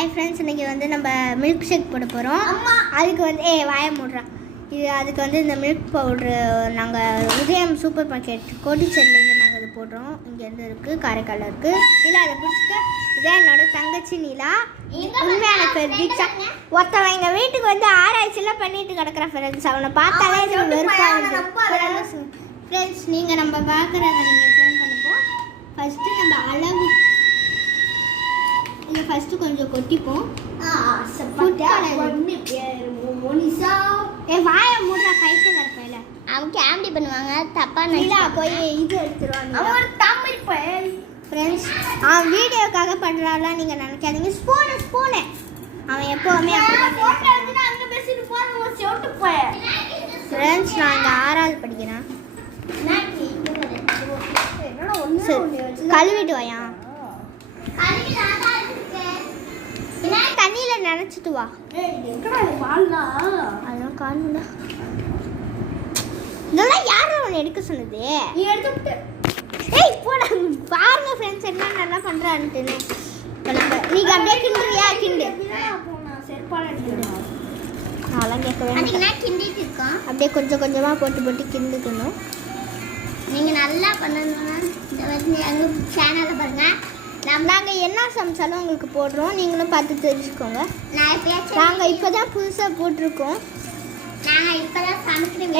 Hi friends, இன்றைக்கி வந்து நம்ம மில்க் ஷேக் போட போகிறோம். அதுக்கு வந்து வாய மூடுறோம். அதுக்கு வந்து இந்த மில்க் பவுட்ரு நாங்கள் உதயம் சூப்பர் மார்க்கெட் கோடிச்சேரிலேருந்து நாங்கள் இது போடுறோம். இங்கேருந்து இருக்குது, காரைக்காலில் இருக்குது. இல்லை அதை பிடிச்சிக்க, இதான் என்னோட தங்கச்சி நீலா. உண்மையான பேர் தீக்ஷா. ஒருத்தவன் எங்கள் வீட்டுக்கு வந்து ஆராய்ச்சியெல்லாம் பண்ணிட்டு கிடக்குறான் ஃப்ரெண்ட்ஸ். அவனை பார்த்தாலே இது வெறுப்பாக. ஃப்ரெண்ட்ஸ், நீங்கள் நம்ம பார்க்குறத நீங்கள் ஃபோன் பண்ணுவோம். ஃபஸ்ட்டு நம்ம அளவு இங்கே ஃபஸ்ட்டு கொஞ்சம் கொட்டிப்போம். வாயை மூடுற கைட்டு கருப்பையில அவங்க கேம்டி பண்ணுவாங்க. தப்பா நல்லா போய் இது எடுத்துருவாங்க. ஃப்ரெண்ட்ஸ், அவன் வீடியோக்காக பண்ணுறாலாம் நீங்கள் நினைக்காதீங்க. ஸ்பூனு அவன் எப்போவுமே ஃப்ரெண்ட்ஸ், நான் இங்கே 6வது படிக்கிறேன். கழுவிட்டு வாயா, தண்ணியில நினைச்சிட்டு வா. அதெல்லாம் காணும்டா. இதெல்லாம் யாரும் அவனை எடுக்க சொன்னது? நீ எடுத்து போட பாருங்க ஃப்ரெண்ட்ஸ், என்ன நல்லா பண்றான்ட்டுன்னு. நீங்க அப்படியே கிண்டுறியா? கிண்டு அதெல்லாம் கேட்க வேண்டாம். கிண்டிட்டு இருக்கோம். அப்படியே கொஞ்சம் கொஞ்சமா போட்டு கிண்டுக்கணும். நீங்க நல்லா பண்ணணும்னா இந்த வந்து எங்கள் சேனலை பாருங்க. நாங்கள் என்ன சமைச்சாலும் உங்களுக்கு போடுறோம். நீங்களும் பார்த்து தெரிஞ்சுக்கோங்க. நாங்கள் இப்போ தான் புதுசாக போட்டிருக்கோம்.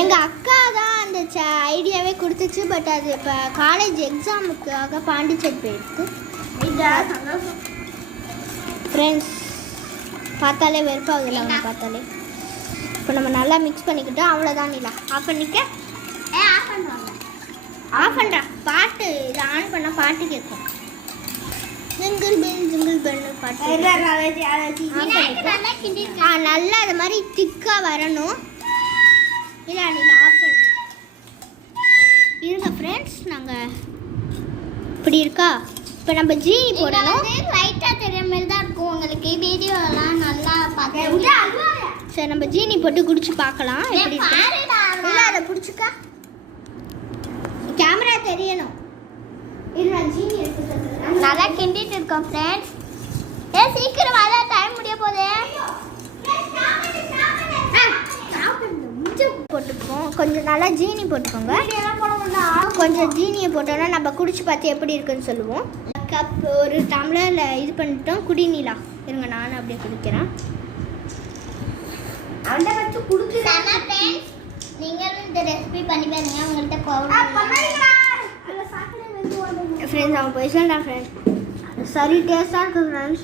எங்கள் அக்கா தான் அந்த ஐடியாவே கொடுத்துச்சு. பட் அது இப்போ காலேஜ் எக்ஸாமுக்காக பாண்டிச்சேரி போயிருக்கு. ஃப்ரெண்ட்ஸ், பார்த்தாலே வெறுப்பாகுதுல்ல அவங்க பார்த்தாலே. இப்போ நம்ம நல்லா மிக்ஸ் பண்ணிக்கிட்டோம். அவ்வளோதான். இல்லை ஆஃப் பண்ணிக்க. ஆஃப் பண்ணுறா. பாட்டு இதை ஆன் பண்ணால் பாட்டு கேட்கும். ஜிங்கிள் பெல் பாட்டு நல்லா அது மாதிரி திக்காக வரணும். இல்லை நீங்கள் ஆஃப் பண்ணு இருங்க ஃப்ரெண்ட்ஸ். நாங்கள் இப்படி இருக்கா. இப்போ நம்ம ஜீனி போடணும். லைட்டாக தெரிய மாதிரி தான் இருக்கும் உங்களுக்கு. வீடியோலாம் நல்லா பார்த்து சரி, நம்ம ஜீனி போட்டு குடிச்சு பார்க்கலாம் எப்படி இருக்கு. இல்லை அதை பிடிச்சிக்கா, கேமரா தெரியணும். நல்லா கிண்டிட்டு இருக்கோம் ஃப்ரெண்ட்ஸ். சீக்கிரம் வர, டைம் முடிய போதே. போட்டுப்போம். கொஞ்சம் நல்லா ஜீனி போட்டுக்கோங்க. கொஞ்சம் ஜீனியை போட்டோம்னா நம்ம குடிச்சு பார்த்து எப்படி இருக்குன்னு சொல்லுவோம். கப் ஒரு டம்ளரில் இது பண்ணிட்டோம். குடிநீலா இருங்க, நானும் அப்படியே குடிக்கிறேன். நீங்களும் இந்த ரெசிபி பண்ணி பாருங்க. உங்கள்கிட்ட ஃப்ரெண்ட்ஸ் அவன் போய் சொல்கிறான் ஃப்ரெண்ட்ஸ். சரி டேஸ்ட்டாக இருக்குது ஃப்ரெண்ட்ஸ்.